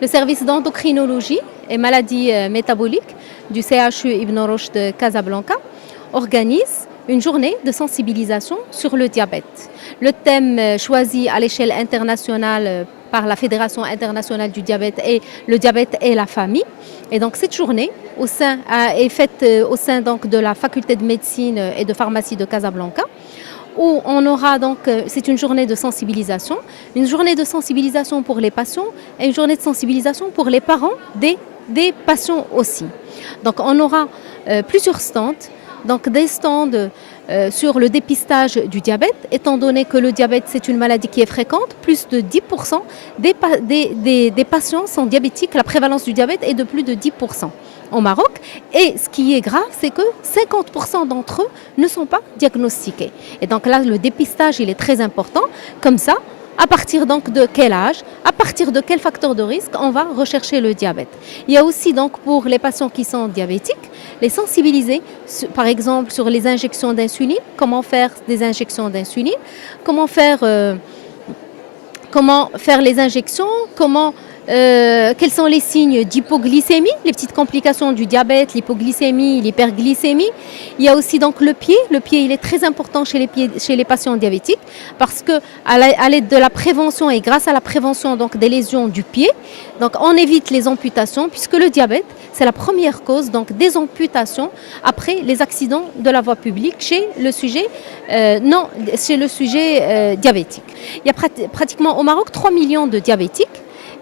Le service d'endocrinologie et maladies métaboliques du CHU Ibn Rushd de Casablanca organise une journée de sensibilisation sur le diabète. Le thème choisi à l'échelle internationale par la Fédération internationale du diabète est le diabète et la famille. Et donc cette journée est faite au sein donc, de la faculté de médecine et de pharmacie de Casablanca, où on aura donc, c'est une journée de sensibilisation pour les patients et une journée de sensibilisation pour les parents des patients aussi. Donc on aura plusieurs stands, donc des stands sur le dépistage du diabète, étant donné que le diabète c'est une maladie qui est fréquente, plus de 10% des patients sont diabétiques, la prévalence du diabète est de plus de 10% au Maroc. Et ce qui est grave, c'est que 50% d'entre eux ne sont pas diagnostiqués. Et donc là, le dépistage, il est très important. Comme ça, à partir donc de quel âge, à partir de quel facteur de risque, on va rechercher le diabète. Il y a aussi donc pour les patients qui sont diabétiques, les sensibiliser, par exemple sur les injections d'insuline, comment faire des injections d'insuline, comment faire les injections, quels sont les signes d'hypoglycémie, les petites complications du diabète, l'hypoglycémie, l'hyperglycémie. Il y a aussi donc le pied. Le pied, il est très important chez les patients diabétiques parce que à l'aide de la prévention et grâce à la prévention donc des lésions du pied, donc on évite les amputations puisque le diabète, c'est la première cause donc des amputations après les accidents de la voie publique chez le sujet diabétique. Il y a pratiquement au Maroc 3 millions de diabétiques.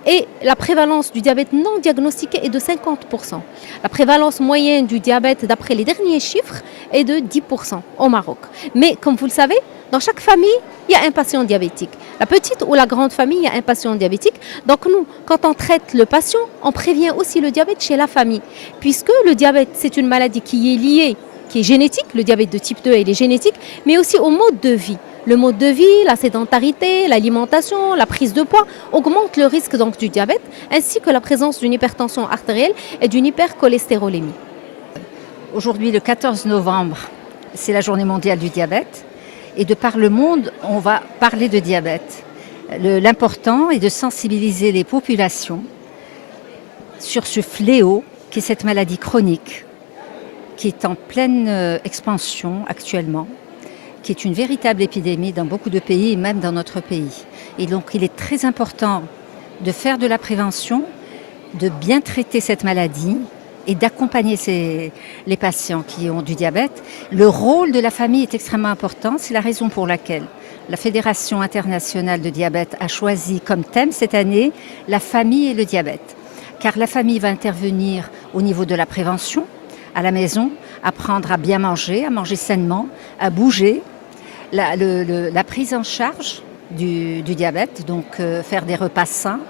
Et la prévalence du diabète non diagnostiqué est de 50%. La prévalence moyenne du diabète, d'après les derniers chiffres, est de 10% au Maroc. Mais comme vous le savez, dans chaque famille, il y a un patient diabétique. La petite ou la grande famille, il y a un patient diabétique. Donc nous, quand on traite le patient, on prévient aussi le diabète chez la famille. Puisque le diabète, c'est une maladie qui est liée, qui est génétique, le diabète de type 2, il est génétique, mais aussi au mode de vie. Le mode de vie, la sédentarité, l'alimentation, la prise de poids augmentent le risque donc, du diabète, ainsi que la présence d'une hypertension artérielle et d'une hypercholestérolémie. Aujourd'hui, le 14 novembre, c'est la journée mondiale du diabète. Et de par le monde, on va parler de diabète. L'important est de sensibiliser les populations sur ce fléau qui est cette maladie chronique, qui est en pleine expansion actuellement, qui est une véritable épidémie dans beaucoup de pays et même dans notre pays. Et donc il est très important de faire de la prévention, de bien traiter cette maladie et d'accompagner les patients qui ont du diabète. Le rôle de la famille est extrêmement important, c'est la raison pour laquelle la Fédération internationale de diabète a choisi comme thème cette année la famille et le diabète. Car la famille va intervenir au niveau de la prévention, à la maison, apprendre à bien manger, à manger sainement, à bouger, la prise en charge du diabète, donc faire des repas sains,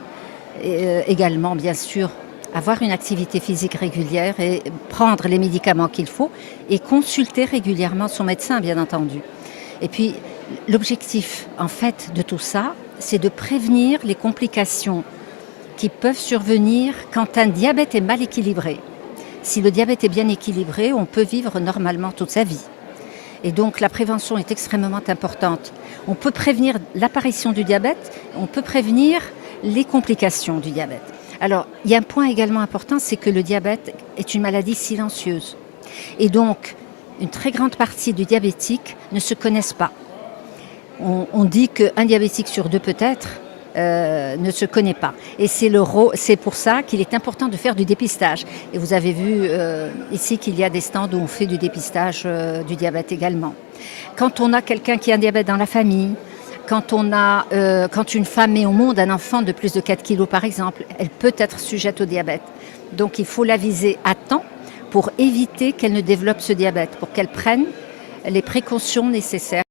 et, également bien sûr avoir une activité physique régulière et prendre les médicaments qu'il faut et consulter régulièrement son médecin bien entendu. Et puis l'objectif en fait de tout ça, c'est de prévenir les complications qui peuvent survenir quand un diabète est mal équilibré. Si le diabète est bien équilibré, on peut vivre normalement toute sa vie. Et donc la prévention est extrêmement importante. On peut prévenir l'apparition du diabète, on peut prévenir les complications du diabète. Alors il y a un point également important, c'est que le diabète est une maladie silencieuse. Et donc une très grande partie du diabétique ne se connaissent pas. On dit qu'un diabétique sur deux peut-être ne se connaît pas. Et c'est pour ça qu'il est important de faire du dépistage. Et vous avez vu ici qu'il y a des stands où on fait du dépistage du diabète également. Quand on a quelqu'un qui a un diabète dans la famille, quand une femme met au monde un enfant de plus de 4 kilos par exemple, elle peut être sujette au diabète. Donc il faut l'aviser à temps pour éviter qu'elle ne développe ce diabète, pour qu'elle prenne les précautions nécessaires.